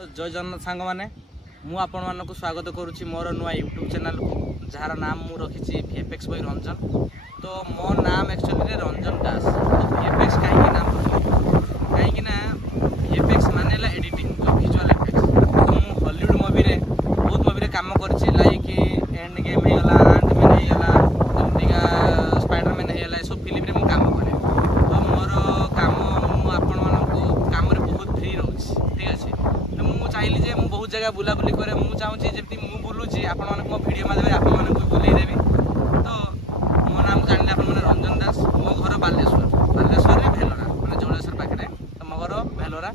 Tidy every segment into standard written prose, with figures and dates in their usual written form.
तो जय जगन्नाथ सांग मैंने मुझे स्वागत करुच्ची मोर नुआ यूट्यूब चैनल को जार नाम मु रखी वीएफएक्स बाय रंजन। तो मो नाम एक्चुअली रंजन दास। तो वीएफएक्स कहीं नाम कहीं वीएफएक्स माने एडिटिंग विजुअल इफेक्ट्स। तो मु हॉलीवुड मूवी रे बहुत मूवी रे काम करछि लाइक एंड गेम हे गला आंट मैन हे गला जमतिका स्पाइडरमैन हे गला सब फिल्म रे मु काम करे। तो मोर काम मु आपण मानकु काम रे बहुत फ्री रहउछि ठीक अछि। तो मु चाहली जे मु बहुत जगह बुलाबुली करे मु चाहूछि जेति मु बुलुछि आपण मानक मो वीडियो माध्यम आपण मानक बुलाई देबी। तो मो नाम जानले आपण माने रंजन दास। मो घर बालेश्वर रे भेलोरा माने जलेश्वर पाखरे तो मो घर भेलोरा।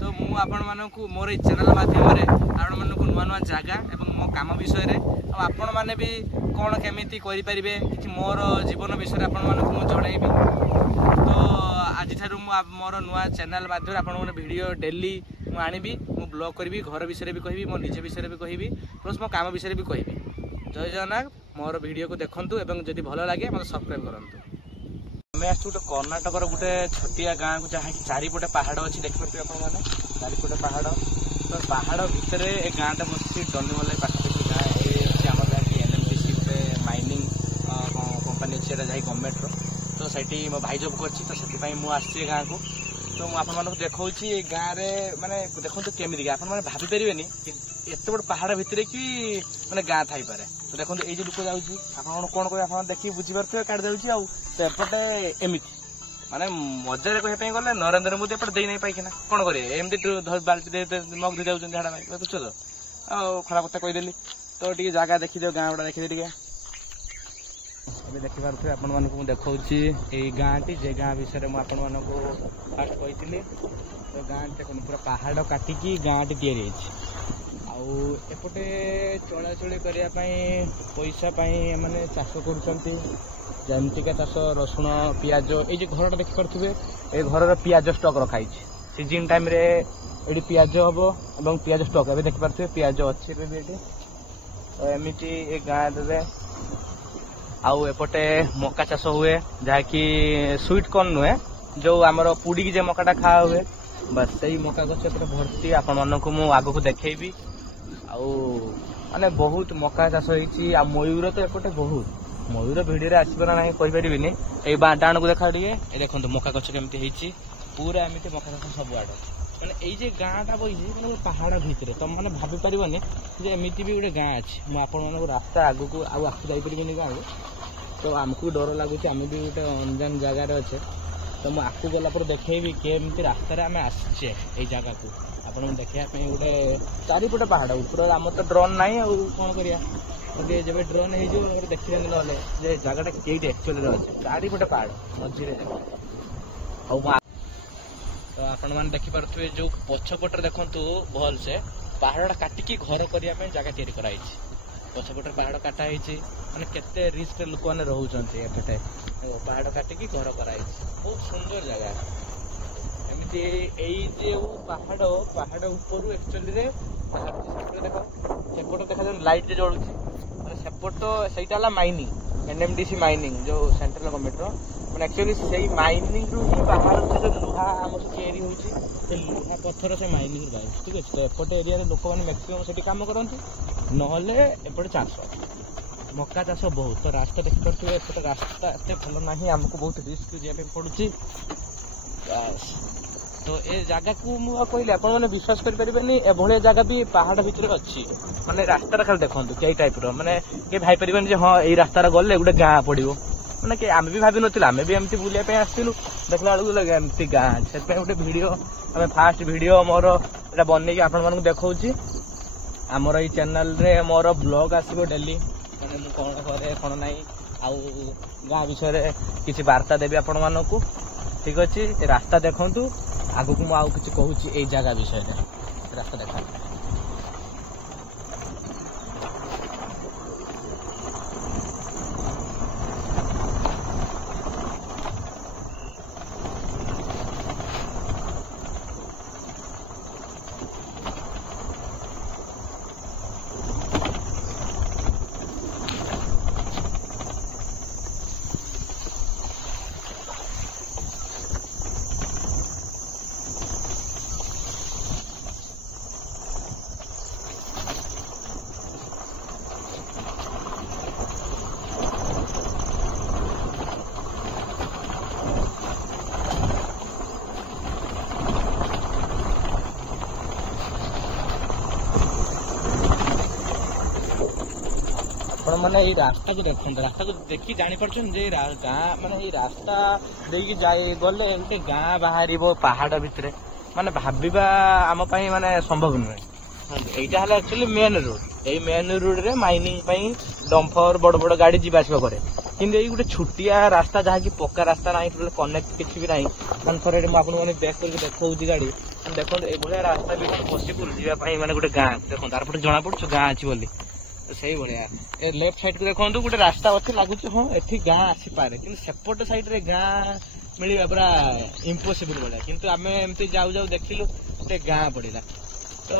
तो मु आपण मानक मोर चैनल माध्यम रे आपण मानक नुआ नुआ जगह एवं मो काम विषय रे आपण माने भी कोन केमिति करि परिबे कि मोर जीवन विषय आपण मानक मु जणाइबी। तो आज ठारू मोर नुआ चैनल माध्यम आपण माने वीडियो डेली मु आनिबी मु ब्लॉग करबी घर विषय भी कहबी मो निजे विषय भी कहबी प्लस मो काम विषय भी कहबी। जय जगन्नाथ मोर वीडियो को देखंतु एवं जदि भलो लागे मते सब्सक्राइब करंतु। हमें आसु गोटे कर्णाटकर गोटे छटिया गाँव को जहाँ कि चारिपटे पहाड़ अच्छी देखिए आपण मैंने चारिपटे पहाड़। तो पहाड़ भितर ए गाँटा बस डनीमल पाखापाखि गाँ ये आम जहाँकि एनएमडीसी गोटे माइनिंग कंपानी अच्छी जहाँ गवर्नमेंट तो सेठी मो भाई जब कर मुझे गाँव को। तो मुझे देखा गाँव में माने देखो केमी आप भाभी पारे एत बड़ पहाड़ भितर कि माने गाँ थी पारे। तो देखो ये जो लोक जाऊँ कौन कह आप देखिए बुझीपारे काट जाऊँगी आउटे एमती माने मजारे कहते गले नरेंद्र मोदी एपटे दे नहीं पाइकिना कौन करेंगे एमती बाल्टी मग धोई जाऊँ झाड़ा बुझ तो खराब कथा कहीदेली। तो टे जगह देखीद गाँ गुड़ा देखी टे अभी देखिपे आपण मानक देखा गाँ टी जे गाँ विषय में आपण मानक फास्ट कही। तो गाँ देखो पूरा पहाड़ काटिकी गाँ टी तैयारी एपटे चलाचल करने पैसा मैंने चाष करमतिका चाष रसुण पियाज ये घर देखिपे ये घर पियाज स्टक रखाई सीजन टाइम रे ये पियाज हम और पियाज स्टक ए देखिपे पियाज अच्छे ये तो एमती ए गाँव आउ एपटे मका चाष हुए जहाँकि स्वीट कॉर्न नुहे जो आमर पुड़ी जे मकाटा खा हुए बस से मका गछ एपटे भर्ती आपण मानक मु आग को देखी माने बहुत मका चाष होती मयूर तो एपटे बहुत मयूर भिडियो आसपार ना कहीपर ये डाण को देखा टे ये देखो मका गछ केमती पूरा एमती मका चाष सब आड़ मैंने ये गाँटा बही पहाड़ भितर तुम मैंने भाभी पारनी जे एमती भी गोटे गाँ अच्छी मुझे रास्ता आग को आगे जापरि गाँव तो आमको डर लगुच आम भी गोटे अनजान जगार अच्छे। तो मुझे आपको गलापर देखेबी केमती रास्तार आम आसचे ये जगह को आपन देखापी गोटे चारिपटे पहाड़ ऊपर आम तो ड्रोन ना कौन करिया जब ड्रोन हो देखिए ना जगह कई एक्चुअली अच्छे चारिपटे पहाड़ मझे तो आपण मैंने देखिपे जो पछपटे देखु भल से पहाड़ काटिकी घर करने जगह तैयारी कराई पछपटे पहाड़ काटाई मैंने केते रिस्क लोक मैंने रोचे पहाड़ काटिकी घर कराई बहुत सुंदर जगह एमती ये पहाड़ पहाड़ ऊपर एक्चुअली देखो सेपट देखा लाइट जलुची मैंने सेपट से माइनिंग एनएमडीसी माइनिंग जो सेंट्रल गवर्नमेंट मैंने एक्चुअली से माइनिंग रू ही बाहर जो लुहा आम तैयारी होती लुहा पत्थर से माइनिंग जाए ठीक है। तो एपट एरिया लोक मैंने मैक्सिमम से काम करते ना एपटे चाष मका चाष बहुत। तो रास्ता देखिपे एपटे रास्ता एत भल ना आमको बहुत रिस्क जावाई पड़ुची। तो ये जगह को मुझे कहली आप विश्वास करें एभली जगह भी पहाड़ भितर अच्छी माने रास्ता खाली देखो कई टाइप मैंने किए भाई पारे हाँ ये रास्तार गले गोटे गाँ पड़ो मैंने कि आम भी भावी नाला आम भी एमती बुलापी आसलु देखला बेलू एमती गाँ से गोटे भिडियो आम फास्ट भिडियो मोर एटा बनई आपण देखा आमर ये चैनल रे मोर ब्लॉग आसो डेली मैंने मुझे कौन करे कौन ना आउ गाँ विषय किसी वार्ता देवी आपण मानक ठीक अच्छे। रास्ता देखु आगु को आउ कि कहूँ जगह विषय रास्ता देखा आपण मैंने ये रास्ता को देखते रास्ता को देखी जापर गाँ माने रास्ता देखिए जाए गले गोटे गाँ बाहर पहाड़ भितर माने भाविबा आम माने संभव नुहे এইটা হলো एक्चुअली मेन रोड এই मेन रोड रे माइनिंग पई डंपर बड़ बड़ गाड़ी जीवा आसवा करे किंतु ये गोटे छुटिया रास्ता जहाँ की पक्का रास्ता ना कनेक्ट किसी भी ना मान थोड़े आपको बैक करके देखा गाड़ी देखो ये रास्ता भी पॉसिबल जावाई माने गोटे गाँ देखो तार पटे जना पड़छ गाँ अच्छी बोली तो सही भाया लेफ्ट साइड को देखो गोटे रास्ता अच्छे लगुच हाँ एठी गाँ आसीपे कि सेपट साइड रे गाँ मिलवा पूरा इम्पॉसिबल भाया किंतु आम एमती जाऊ जाऊ देखिलु गोटे गाँ पड़ा तो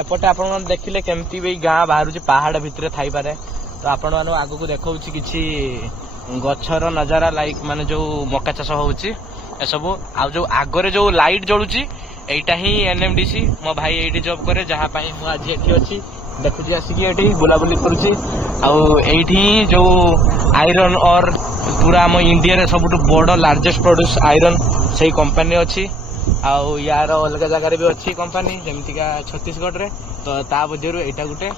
एपटे आप देखिले केमती भी गाँ बाहर पहाड़ भितर थाई पारे तो आपण मान आग को देखा किसी गछर नजारा लाइक माने जो मका चाष होची सब आ जो आगरे जो लाइट जलुची एटा ही एनएमडीसी मो भाई एटी जॉब करे जहाँ मु आज एठी अच्छी देखुची आसिकी एठी बुलाबुली करुची आठी जो आयरन और पूरा आम इंडिया रे सबुठ बड़ लार्जेस्ट प्रोड्यूस आयरन से कंपनी अच्छी आउ यार अलग जगार भी अच्छी कंपनी जमीका छत्तीसगढ़ रे तो ता मध्य एटा गोटे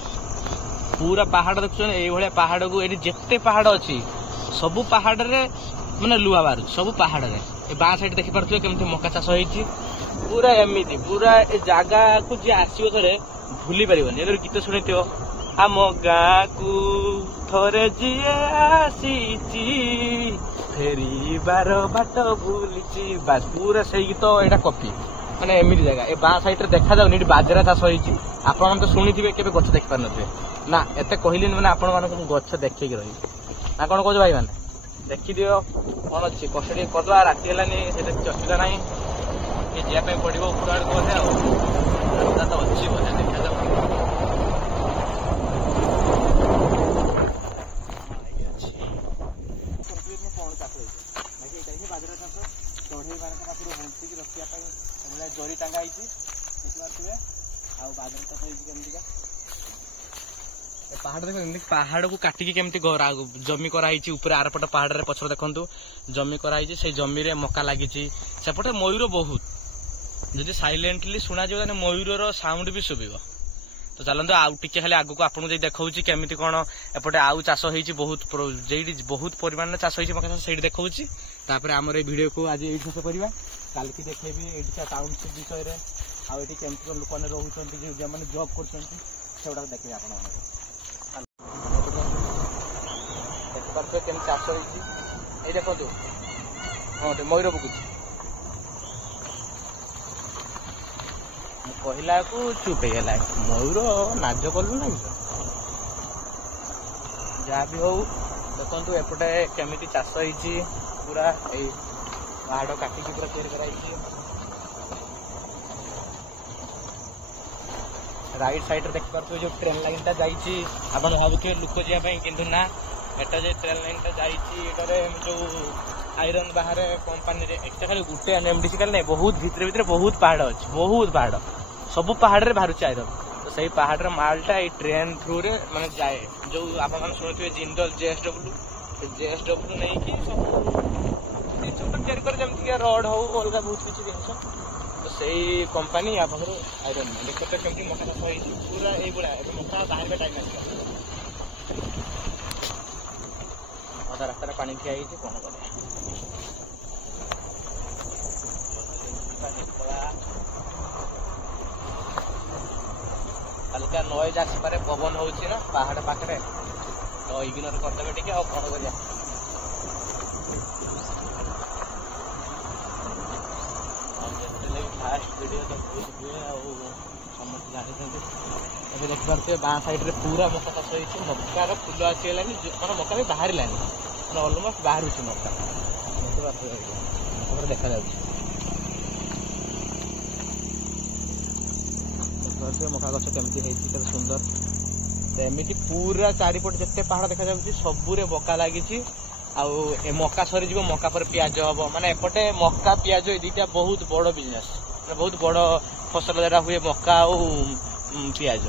पूरा पहाड़ देखुन ये पहाड़ को ये जिते पहाड़ अच्छी सबु पहाड़ रे माने लुहा बाहर सबु पहाड़ रे बाँ साइड देखी पार्थे केमती मका चाष होती पूरा एमती पूरा ए जगह को जी आसो थे भूली पार गीत शुणी आम गाँ को थरे जी आसी फेरी बार बाट भूली बास पूरा से गीत यहाँ कपी माने एमती जगह ए बाँ साइड देखा जाऊनी बाजरा चाष होती आपण तो शुणी थे केवे गछ देखी पार थे ना एत कहली मैंने आपण मानक गछ देखी रही ना कौन कह भाई मैंने देखीदि कौन अच्छी कष्ट टे करदा राति है किसी असुविधा ना ये जावाई पड़ो ऊपर आड़ को रास्ता तो अच्छी बोझा देखा जाऊ बाजरा चाष चढ़ई मान बंचिक रखापी जरी टांगा देखिए बाजरा चाष होमती पहाड़ देख पहाड़ को काटिकी केमती जमी कराई ऊपर आरपट पहाड़ रे पछर देखंतु जमी कराई से जमी रे मका लगी सेपटे मयूर बहुत जदि साइलेंटली शुणा जाए मयूर साउंड भी शुभिबो तो चलते आउ टिके खाली आगु आपको देखा केमी कौन एपटे आउ चाष होती बहुत परिमाण में चाष होती मका चाष देखा आमर भिडियो को आज ये शेष करवा कल की देखेबी ये टाउनशिप विषय में आउ केमती लोक मैंने रोचे जो मैंने जॉब कर देखिए आप देखिए चाष होती देखो हाँ मयूर पकुच कहला को चुप है मयूर नाज कलु ना जहाँ भी हो देखु एपटे केमी चाष होती पूरा पहाड़ काटिकी पूरा तैयारी कराई राइट साइड देख पारे जो ट्रेन लाइन टा जाइए आप भावुए लोक जावाई कि ना एटा जो ट्रेन लाइन टा जाइए जो आयरन बाहर कंपानी खाली गोटे एनएमडीसी खाली नहीं बहुत भितर भितर बहुत पहाड़ अच्छे बहुत पहाड़ सब पहाड़ रे बाहर आयरन तो सही पहाड़ मालटा ये ट्रेन थ्रू रे माने जाए जो आप शुणुवे जिंदल जेएसडब्ल्यू नहीं कि सब तैयारी रड हो अलग बहुत किसी जिन तो सही कंपानी आप आयरन देखते केमती मका चाष होती पूरा ये मका बाहर टाइम आधा रास्तार पानी ठिया कौन कर हल्का नॉइज आसपारे पवन हो पहाड़ पाखे तो इग्नोर करदे टे आ कौन कर फास्ट वीडियो देखुए समस्त जानते देखिए बाँ साइड पूरा मका चाष होती मकार फुल आसीगलानी मैं मका भी बाहर मैंने अलमोस्ट बाहर मका देखा मका गछ केमती सुंदर एमती पूरा चारिपट जिते पहाड़ देखा सबूरे मका लगी आउ मका सरीज मका पर पियाज हम माने एपटे मका पियाज ये दुटा बहुत बड़ बिजनेस बहुत बड़ फसल जरा हुए मका और पियाज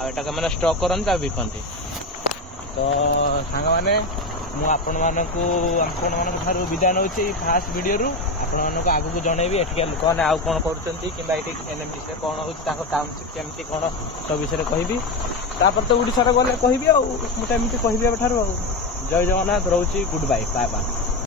आटा मैंने स्टॉक करते बिकती तो सांग मैंने आपणମାନଙ୍କ ठारू विदाय नौ फास्ट वीडियो आपको आगू जनइबी एठिका लोक मैंने आउ कौन कर एनएमडी से कौन हो टाउनशिप केमती कौन सब विषय कहबी तापर तो ओडिशा गले कहबी मुझे कहबी ठार जय Jagannath Ruchi good bye bye bye.